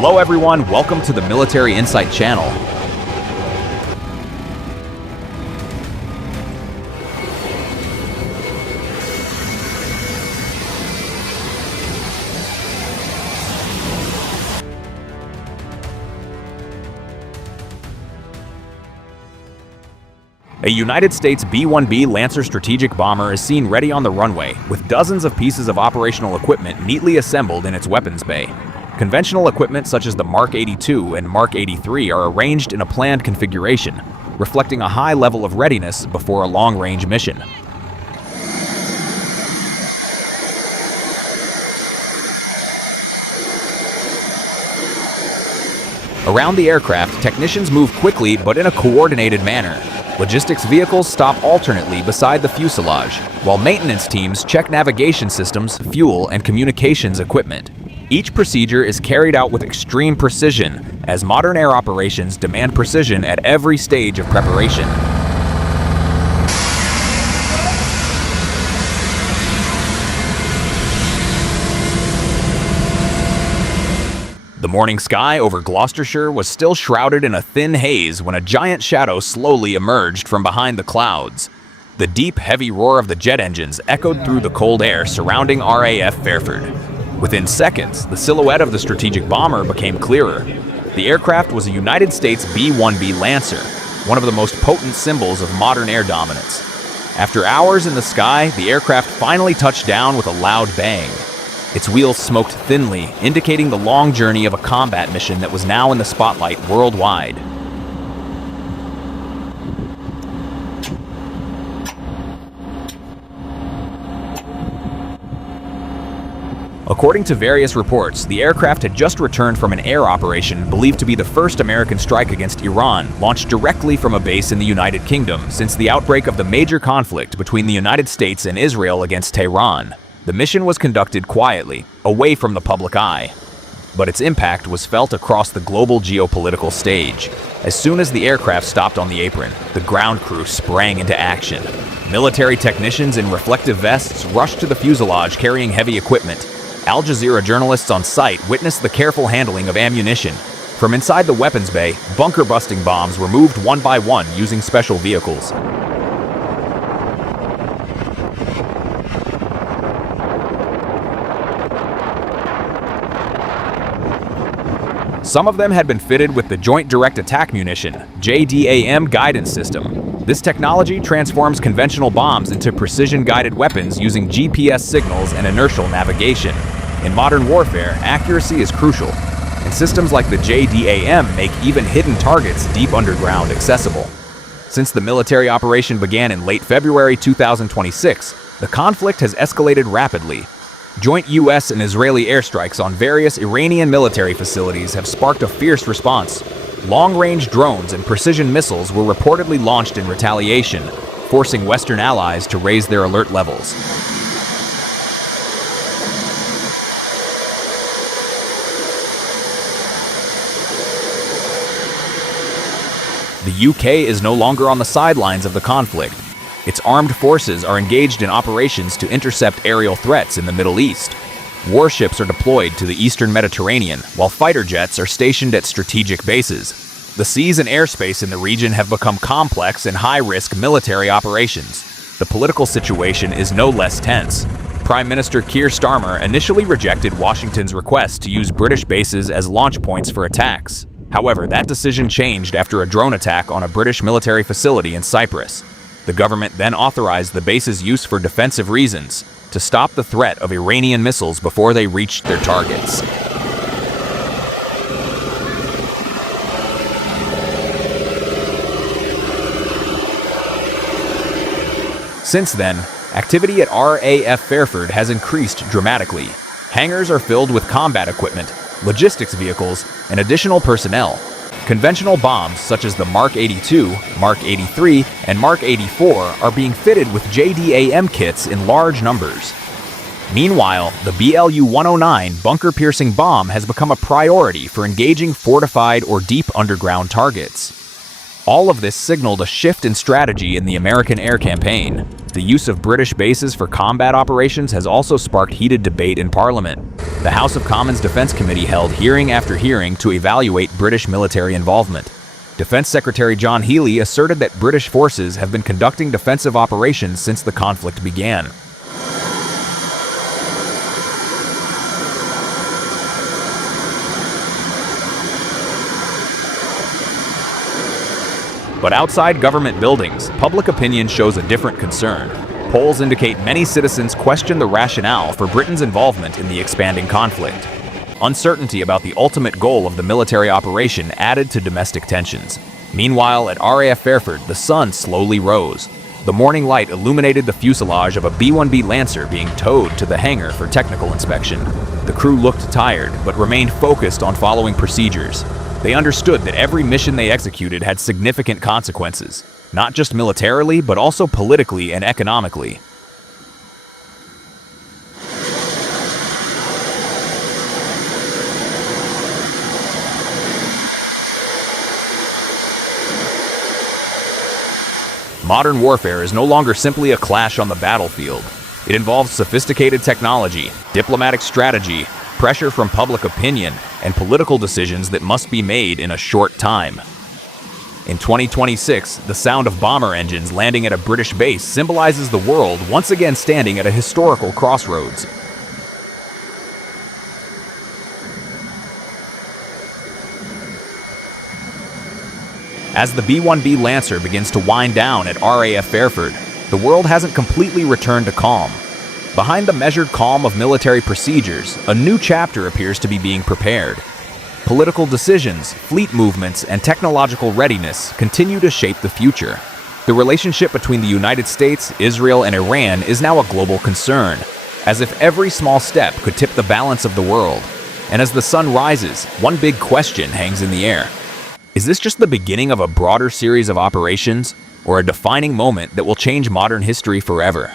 Hello everyone, welcome to the Military Insight channel. A United States B-1B Lancer strategic bomber is seen ready on the runway, with dozens of pieces of operational equipment neatly assembled in its weapons bay. Conventional equipment such as the Mark 82 and Mark 83 are arranged in a planned configuration, reflecting a high level of readiness before a long-range mission. Around the aircraft, technicians move quickly but in a coordinated manner. Logistics vehicles stop alternately beside the fuselage, while maintenance teams check navigation systems, fuel, and communications equipment. Each procedure is carried out with extreme precision, as modern air operations demand precision at every stage of preparation. The morning sky over Gloucestershire was still shrouded in a thin haze when a giant shadow slowly emerged from behind the clouds. The deep, heavy roar of the jet engines echoed through the cold air surrounding RAF Fairford. Within seconds, the silhouette of the strategic bomber became clearer. The aircraft was a United States B-1B Lancer, one of the most potent symbols of modern air dominance. After hours in the sky, the aircraft finally touched down with a loud bang. Its wheels smoked thinly, indicating the long journey of a combat mission that was now in the spotlight worldwide. According to various reports, the aircraft had just returned from an air operation believed to be the first American strike against Iran, launched directly from a base in the United Kingdom since the outbreak of the major conflict between the United States and Israel against Tehran. The mission was conducted quietly, away from the public eye, but its impact was felt across the global geopolitical stage. As soon as the aircraft stopped on the apron, the ground crew sprang into action. Military technicians in reflective vests rushed to the fuselage carrying heavy equipment. Al Jazeera journalists on site witnessed the careful handling of ammunition. From inside the weapons bay, bunker-busting bombs were moved one by one using special vehicles. Some of them had been fitted with the Joint Direct Attack Munition, JDAM guidance system. This technology transforms conventional bombs into precision-guided weapons using GPS signals and inertial navigation. In modern warfare, accuracy is crucial, and systems like the JDAM make even hidden targets deep underground accessible. Since the military operation began in late February 2026, the conflict has escalated rapidly. Joint U.S. and Israeli airstrikes on various Iranian military facilities have sparked a fierce response. Long-range drones and precision missiles were reportedly launched in retaliation, forcing Western allies to raise their alert levels. The UK is no longer on the sidelines of the conflict. Its armed forces are engaged in operations to intercept aerial threats in the Middle East. Warships are deployed to the eastern Mediterranean, while fighter jets are stationed at strategic bases. The seas and airspace in the region have become complex and high-risk military operations. The political situation is no less tense. Prime Minister Keir Starmer initially rejected Washington's request to use British bases as launch points for attacks. However, that decision changed after a drone attack on a British military facility in Cyprus. The government then authorized the base's use for defensive reasons, to stop the threat of Iranian missiles before they reached their targets. Since then, activity at RAF Fairford has increased dramatically. Hangars are filled with combat equipment, logistics vehicles, and additional personnel. Conventional bombs such as the Mark 82, Mark 83, and Mark 84 are being fitted with JDAM kits in large numbers. Meanwhile, the BLU-109 bunker-piercing bomb has become a priority for engaging fortified or deep underground targets. All of this signaled a shift in strategy in the American air campaign. The use of British bases for combat operations has also sparked heated debate in Parliament. The House of Commons Defense Committee held hearing after hearing to evaluate British military involvement. Defense Secretary John Healey asserted that British forces have been conducting defensive operations since the conflict began. But outside government buildings, public opinion shows a different concern. Polls indicate many citizens question the rationale for Britain's involvement in the expanding conflict. Uncertainty about the ultimate goal of the military operation added to domestic tensions. Meanwhile, at RAF Fairford, the sun slowly rose. The morning light illuminated the fuselage of a B-1B Lancer being towed to the hangar for technical inspection. The crew looked tired, but remained focused on following procedures. They understood that every mission they executed had significant consequences, not just militarily, but also politically and economically. Modern warfare is no longer simply a clash on the battlefield. It involves sophisticated technology, diplomatic strategy, pressure from public opinion, and political decisions that must be made in a short time. In 2026, the sound of bomber engines landing at a British base symbolizes the world once again standing at a historical crossroads. As the B-1B Lancer begins to wind down at RAF Fairford, the world hasn't completely returned to calm. Behind the measured calm of military procedures, a new chapter appears to be being prepared. Political decisions, fleet movements, and technological readiness continue to shape the future. The relationship between the United States, Israel, and Iran is now a global concern, as if every small step could tip the balance of the world. And as the sun rises, one big question hangs in the air. Is this just the beginning of a broader series of operations, or a defining moment that will change modern history forever?